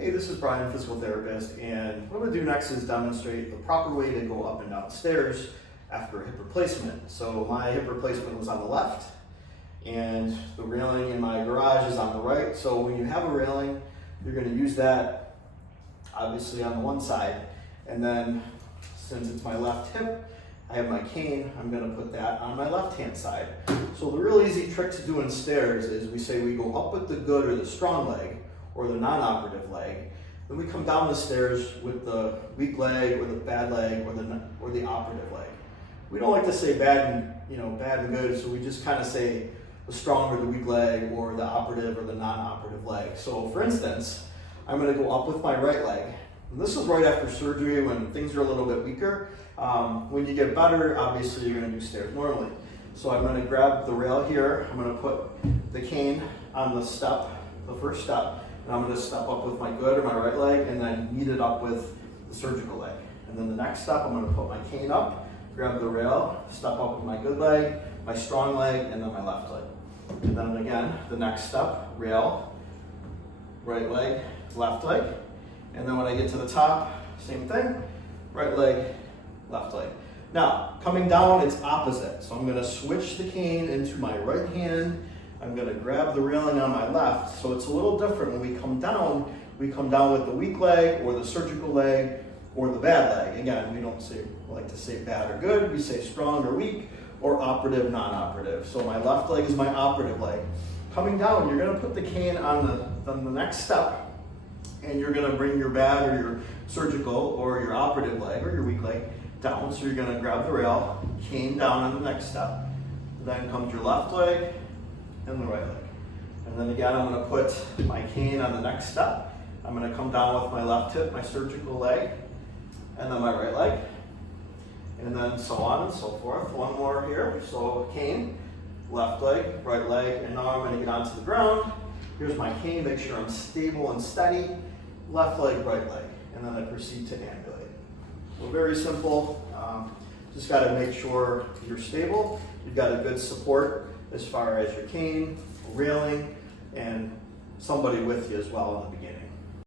Hey, this is Brian, physical therapist, and what I'm going to do next is demonstrate the proper way to go up and down stairs after a hip replacement. So my hip replacement was on the left, and the railing in my garage is on the right. So when you have a railing, you're going to use that obviously on the one side, and then since it's my left hip, I have my cane, I'm going to put that on my left-hand side. So the real easy trick to do in stairs is we say we go up with the good or the strong leg, or the non-operative leg, then we come down the stairs with the weak leg or the bad leg or the operative leg. We don't like to say bad and good, so we just kind of say the strong or the weak leg or the operative or the non-operative leg. So for instance, I'm going to go up with my right leg. And this is right after surgery when things are a little bit weaker. When you get better, obviously you're going to do stairs normally. So I'm going to grab the rail here, I'm going to put the cane on the step, the first step, and I'm going to step up with my good or my right leg and then meet it up with the surgical leg. And then the next step, I'm going to put my cane up, grab the rail, step up with my good leg, my strong leg, and then my left leg. And then again, the next step, rail, right leg, left leg. And then when I get to the top, same thing, right leg, left leg. Now, coming down, it's opposite. So I'm going to switch the cane into my right hand. I'm going to grab the railing on my left. So it's a little different when we come down with the weak leg or the surgical leg or the bad leg. Again, we don't like to say bad or good. We say strong or weak or operative, non-operative. So my left leg is my operative leg. Coming down, you're going to put the cane on the next step, and you're going to bring your bad or your surgical or your operative leg or your weak leg down. So you're going to grab the rail, cane down on the next step. Then comes your left leg and the right leg. And then again, I'm going to put my cane on the next step. I'm going to come down with my left hip, my surgical leg, and then my right leg. And then so on and so forth. One more here. So cane, left leg, right leg, and now I'm going to get onto the ground. Here's my cane, make sure I'm stable and steady. Left leg, right leg. And then I proceed to ambulate. So very simple. Just got to make sure you're stable. You've got a good support as far as your cane, railing, and somebody with you as well in the beginning.